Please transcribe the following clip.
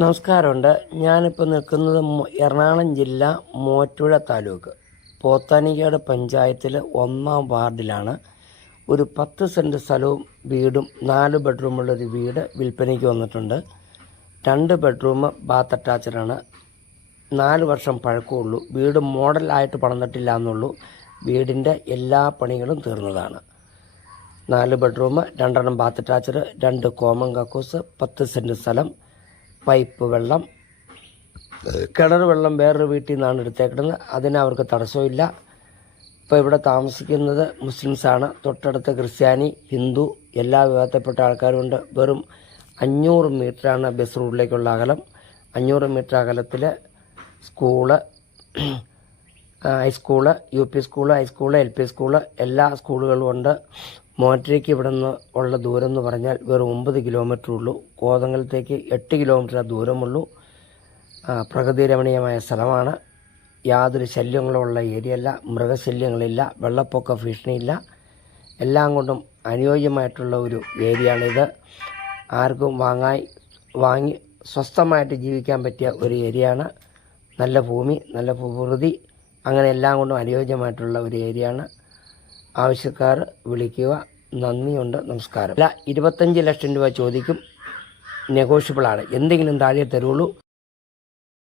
നമസ്കാരമുണ്ട്. ഞാനിപ്പോൾ നിൽക്കുന്നത് എറണാകുളം ജില്ല മൂവാറ്റുപുഴ താലൂക്ക് പോത്താനിക്കാട് പഞ്ചായത്തിൽ 1-ാം വാർഡിലാണ്. ഒരു 10 സെൻറ്റ് സ്ഥലവും വീടും 4 ബെഡ്റൂമുള്ളൊരു വീട് വിൽപ്പനയ്ക്ക് വന്നിട്ടുണ്ട്. 2 ബെഡ്റൂം ബാത്ത് അറ്റാച്ചഡാണ്. 4 വർഷം പഴക്കമുള്ളൂ. വീട് മോഡലായിട്ട് പണിതിട്ടില്ല എന്നുള്ളൂ. വീടിൻ്റെ എല്ലാ പണികളും തീർന്നതാണ്. 4 ബെഡ്റൂം, 2 ബാത്ത് അറ്റാച്ചഡ്, 2 കോമൺ കക്കൂസ്, 10 സെൻറ്റ് സ്ഥലം, പൈപ്പ് വെള്ളം, കിണർ വെള്ളം വേറൊരു വീട്ടിൽ നിന്നാണ് എടുത്തേക്കുന്നത്. അതിന് അവർക്ക് തടസ്സമില്ല. ഇപ്പോൾ ഇവിടെ താമസിക്കുന്നത് മുസ്ലിംസാണ്. തൊട്ടടുത്ത് ക്രിസ്ത്യാനി, ഹിന്ദു എല്ലാ വിഭാഗത്തിൽപ്പെട്ട ആൾക്കാരുമുണ്ട്. വെറും 500 മീറ്ററാണ് ബസ് റൂട്ടിലേക്കുള്ള അകലം. 500 മീറ്റർ അകലത്തിൽ school, high school, UP school, high school, LP school എല്ലാ സ്കൂളുകളും ഉണ്ട്. മോറ്റരയ്ക്ക് ഇവിടെ നിന്ന് ഉള്ള ദൂരം എന്ന് പറഞ്ഞാൽ വെറും 9 കിലോമീറ്റർ ഉള്ളൂ. കോതങ്കലത്തേക്ക് 8 കിലോമീറ്റർ ദൂരമുള്ളൂ. പ്രകൃതി രമണീയമായ സ്ഥലമാണ്. യാതൊരു ശല്യങ്ങളുള്ള ഏരിയയല്ല. മൃഗശല്യങ്ങളില്ല, വെള്ളപ്പൊക്ക ഭീഷണിയില്ല. എല്ലാം കൊണ്ടും അനുയോജ്യമായിട്ടുള്ള ഒരു ഏരിയയാണിത്. ആർക്കും വാങ്ങി സ്വസ്ഥമായിട്ട് ജീവിക്കാൻ പറ്റിയ ഒരു ഏരിയയാണ്. നല്ല ഭൂമി, നല്ല പ്രകൃതി, അങ്ങനെ എല്ലാം കൊണ്ടും അനുയോജ്യമായിട്ടുള്ള ഒരു ഏരിയയാണ്. ആവശ്യക്കാർ വിളിക്കുക. നന്ദിയുണ്ട്. നമസ്കാരം. 25 ലക്ഷം രൂപ ചോദിക്കും. നെഗോഷ്യബിളാണ്. എന്തെങ്കിലും താഴെ തരുള്ളൂ.